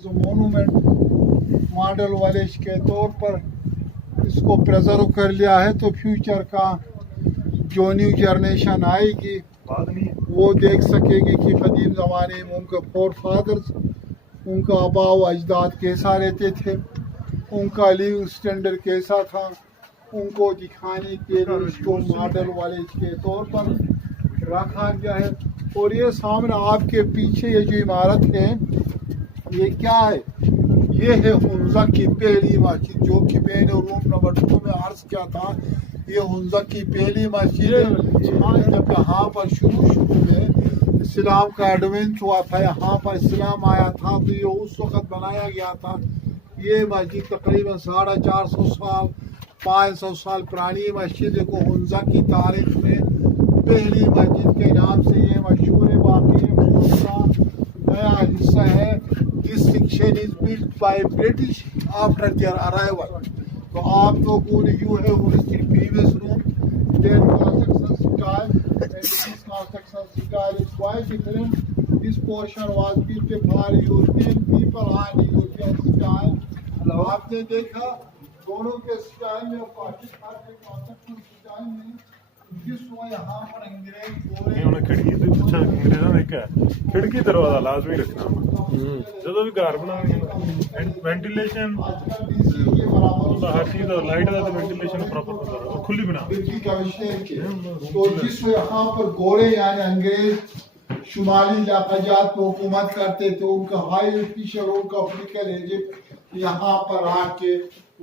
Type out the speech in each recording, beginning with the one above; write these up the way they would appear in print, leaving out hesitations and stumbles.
Monument model village کے طور پر اس کو پریزرو کر لیا ہے، تو فیوچر کا جو نیو جنریشن آئے گی وہ دیکھ سکے گی کہ قدیم زمانے میں ان کے فور فادرز، ان کا آبا و اجداد کیسا رہتے تھے، ان کا لیو اسٹینڈرڈ کیسا تھا، ان کو دکھانے کے لیے اس کو ماڈل ویلیج کے طور پر رکھا گیا ہے۔ اور یہ سامنے آپ کے پیچھے یہ جو عمارت ہے یہ کیا ہے؟ یہ ہے ہنزہ کی پہلی مسجد، جو کہ میں نے روم نمبر 2 میں عرض کیا تھا۔ یہ ہنزہ کی پہلی مسجد ہے، جب یہاں پر شروع میں اسلام کا ایڈونس ہوا تھا، یہاں پر اسلام آیا تھا، تو یہ اس وقت بنایا گیا تھا۔ یہ مسجد تقریباً 450 سال 500 سال پرانی مسجد کو ہنزہ کی تاریخ میں پہلی مسجد کے نام سے یہ مشہور ہے۔ باقی نیا حصہ ہے، this section is built by British after their arrival. تو آپ لوگوں نے you have visited previous room, their construction style and this construction style is quite different. This portion was built for European people and European style. آپ نے دیکھا دونوں کے style میں پاکستان کے کنسٹرکشن سٹائل میں جس کو یہاں پر انگریز کھڑکی تو پوچھا انگریزوں نے کیا کھڑکی دروازہ لازمی رکھنا جدو بھی گھر بنا وینٹیلیشن ہر چیز اور لائٹ کا وینٹیلیشن پراپر کھلی بنا تو جس کو یہاں پر گورے یعنی انگریز شمالی علاقہ جات میں حکومت کرتے تھے، ان کا ہائی آفیشل ان کا افریقن ایجپٹ یہاں پر آ کے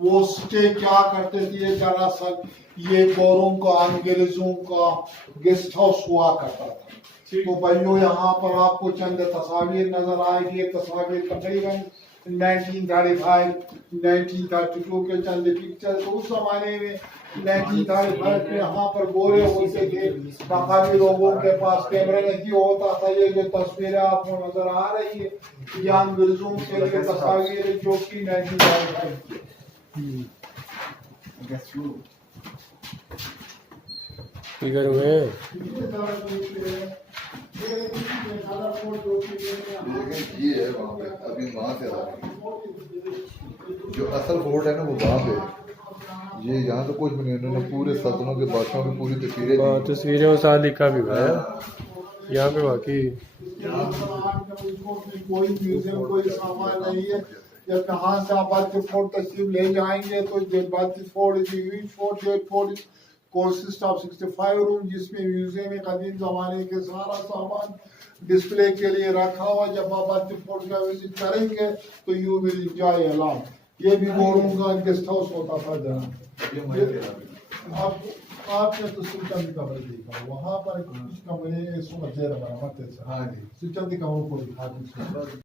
وہ سٹے کیا کرتے تھے۔ یہ دراصل یہ گوروں کا انگریزوں کا گیسٹ ہاؤس ہوا کرتا تھا۔ تو بھائیوں یہاں پر آپ کو چند تصاویر نظر آئے گی، تصاویر تقریباً 1935 1932 کے چند پکچر۔ تو اس زمانے میں 1935 میں یہاں پر گورے ہوتے تھے، مقامی لوگوں کے پاس کیمرہ نہیں ہوتا تھا۔ یہ جو تصویریں آپ کو نظر آ رہی ہے یہ انگریزوں کے لیے تصاویر ہے جو کہ 1935 ٹھیکر ہوئے یہ ہے وہاں پہ ابھی وہاں سے جو اصل فورٹ ہے نا وہ وہاں پہ، یہ یہاں تو کچھ بھی نہیں، انہوں نے پورے سلطنتوں کے بادشاہوں کی پوری تصویریں اور ساتھ لکھا بھی ہوا ہے یہاں پہ واقعی کوئی میوزیم کوئی سامان نہیں ہے۔ جب یہاں سے آپ الٹیت فورٹ تشریف لے جائیں گے تو Altit fort is a huge fort. یہ فورٹ consist of 65 روم، جس میں میوزیم قدیم زمانے کے سارا سامان ڈسپلے کے لیے رکھا ہوا۔ جب آپ الٹیت فورٹ کا وزٹ کریں گے تو یو ول انجوائے اے لاٹ۔ یہ بھی گوروں کا گیسٹ ہاؤس ہوتا تھا جہاں آپ نے تو سلطان کی قبر دیکھا، وہاں پر کچھ کمرے اس وقت زیر مرمت ہے۔ ہاں جی، سلطان کی قبر کو دکھا دیجیے۔